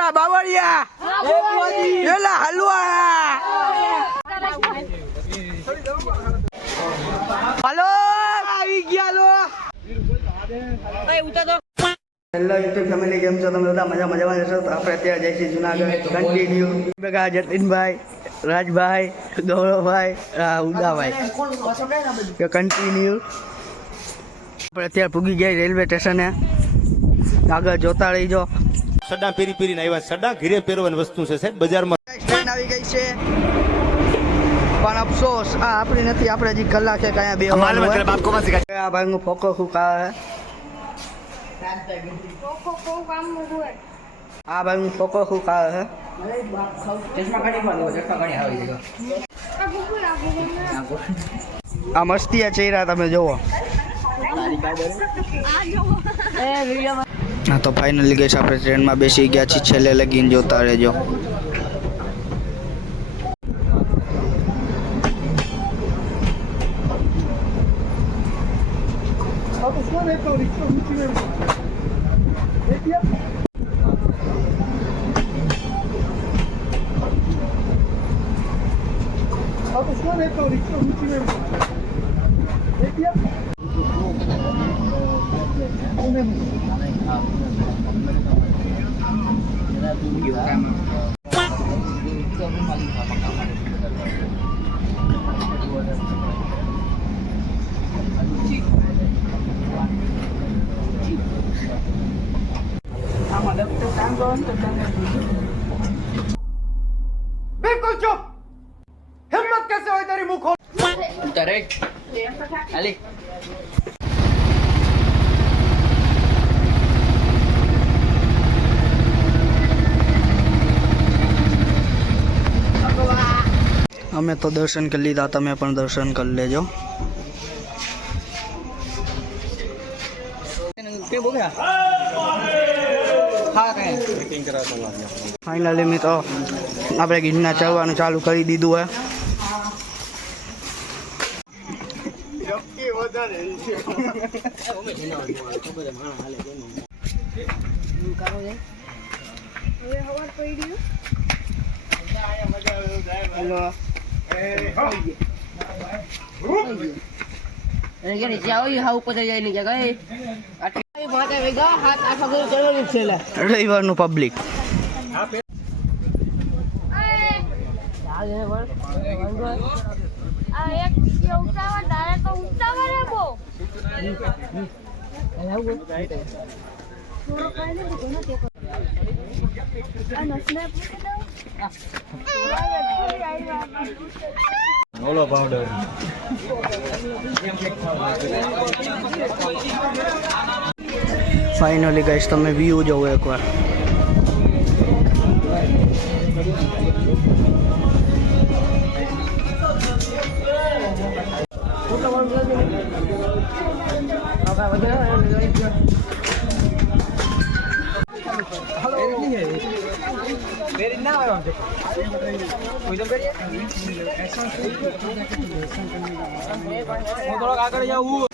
એલા બાવળિયા એલા હલવા હાલો આવી ગયા લો એ ઉતા તો હેલો યુટ્યુબ ફેમિલી કેમ છો તમે બધા મજામાં છો તો આપણે અત્યારે જઈએ છીએ જુનાગઢ કન્ટિન્યુ ભેગા જતીનભાઈ રાજભાઈ ગૌરવભાઈ ઉદાભાઈ કન્ટિન્યુ આપણે અત્યારે પૂગી ગયા રેલવે સ્ટેશને આગળ જોતા રહીજો સડા પેરી પેરીને આવ્યા સડા ઘીરે પહેરવાની વસ્તુ છે સાહેબ બજારમાં ટ્રેન આવી ગઈ છે પણ અફસોસ આ આપણી નથી આપણે હજી કલાક છે કયા બે આ ભાઈનું ફોકો ફૂકા હે આ ભાઈનું ફોકો ફૂકા હે આ મસ્તી આ ચહેરા તમે જોવો હા તો ફાઇનલી ગઈશ આપણે ટ્રેનમાં બેસી ગયા છીએ છેલ્લે લગીને જોતા રહેજો बिल्कुल चुप हिम्मत कैसे हो तेरी मुंह खोल Ali અમે તો દર્શન કરી લીધા તમે પણ દર્શન કરી લેજો ફાઇનલી મેં તો આપણે ગિરનાર ચડવાનું ચાલુ કરી દીધું હે રવિવારનું પબ્લિક ઓલો પાવડર ફાઇનલી ગાઈસ તમે વ્યૂ જોવો એકવાર આગળ જાવું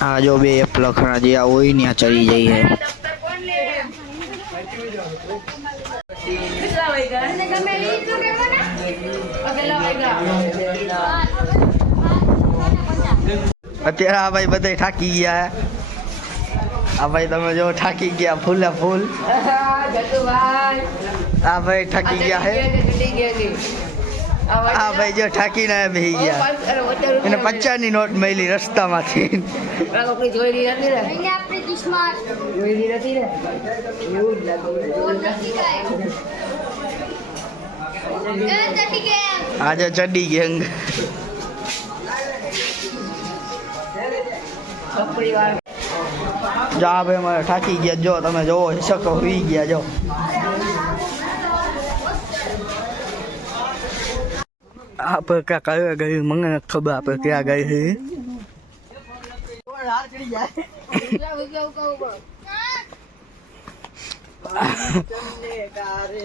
આ જો બે લખણા જે આ હોય ત્યાં ચડી જઈએ અત્યારે આ ભાઈ બધા થાકી ગયા આ ભાઈ તમે જો થાકી ગયા ફૂલે ફૂલ આ ભાઈ થાકી ગયા હે આ ભાઈ જો થાકીને બેસી ગયા એને 50 ની નોટ મળી રસ્તામાંથી આજે ચડી ગેંગ જા ભાઈ મારે થાકી ગયા જો તમે જોવો શકો હોઈ ગયા જો આપણે ક્યાં કયો ગઈ મને ખબર આપણે ક્યાં ગઈ છે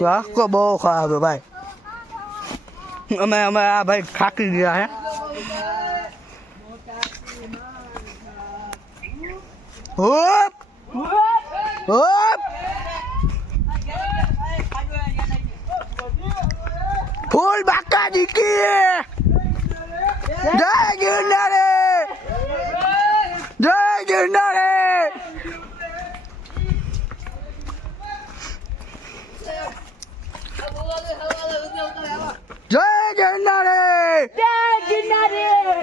વાસ્કો બહુ ખરાબ છે ભાઈ. અમે આ ભાઈ ખાકી ગયા હે. હોપ હોપ ફૂલ બાકાજી કી જય ગિરનારી જય ગિરનારી. જય ગિરનારી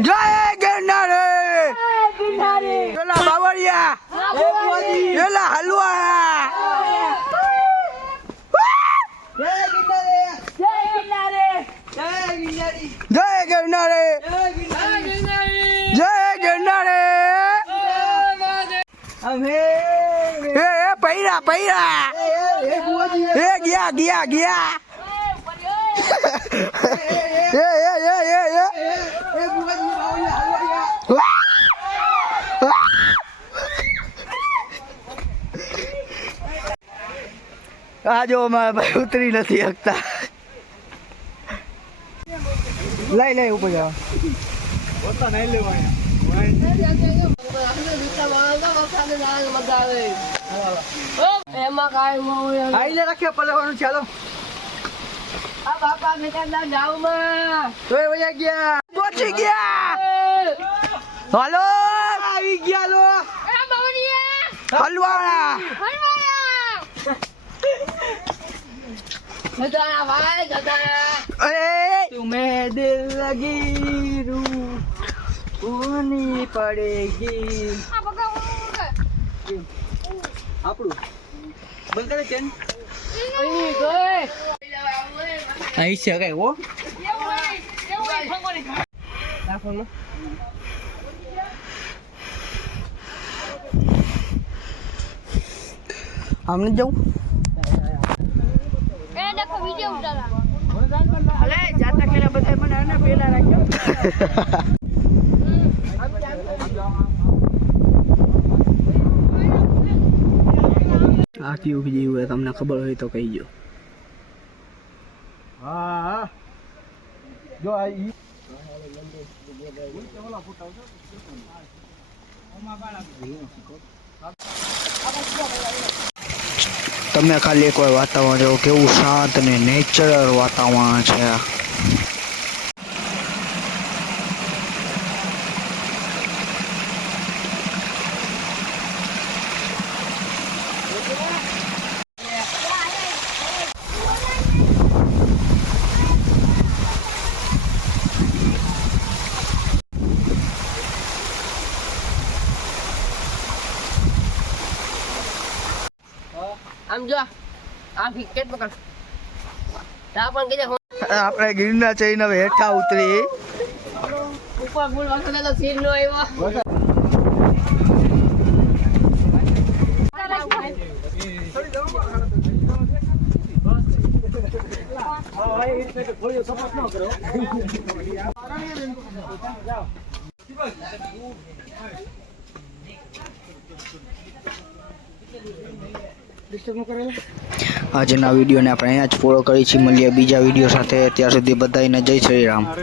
જય ગિરનારી. પેલા બાવળિયા પેલા હલવા. જય ગિરનારી જય ગિરનારી. એ પૈરા પૈરા એ ગયા ગયા ગયા. આ જો મારા ભાઈ ઉતરી નથી શકતા. લઈ લઈ ઉપર જાઓ. આઈને રાખ્યા પલવાનું ચાલો. પહોંચી ગયા. હાલો આવી ગયા લો હલવાણા. तुम्हें दिल लगी रूह पूनी पड़ेगी. આપણું બંધ કરે ચેન અહીં છે કઈ હો. આમને જવું જાતા ખેલા બધા મને પેલા રાખ્યો. આ કેવું જેવું હોય તમને ખબર હોય તો કહીજો. હા જો આ તમે ખાલી એકવાર વાતાવરણ જો કેવું શાંત ને નેચરલ વાતાવરણ છે. આમ જો આ વિકેટ પકડ તા પણ કે આપણે ગિરનાર ચડીને હવે હેઠા ઉતરી. ઉપર ફૂલ વખતે તો સીન નો આવ્યો. આજના વિડીયોને આપણે અહીંયા જ પૂરો કરી છીએ. મળીએ બીજા વિડીયો સાથે. ત્યાર સુધી બધાને જય શ્રી રામ.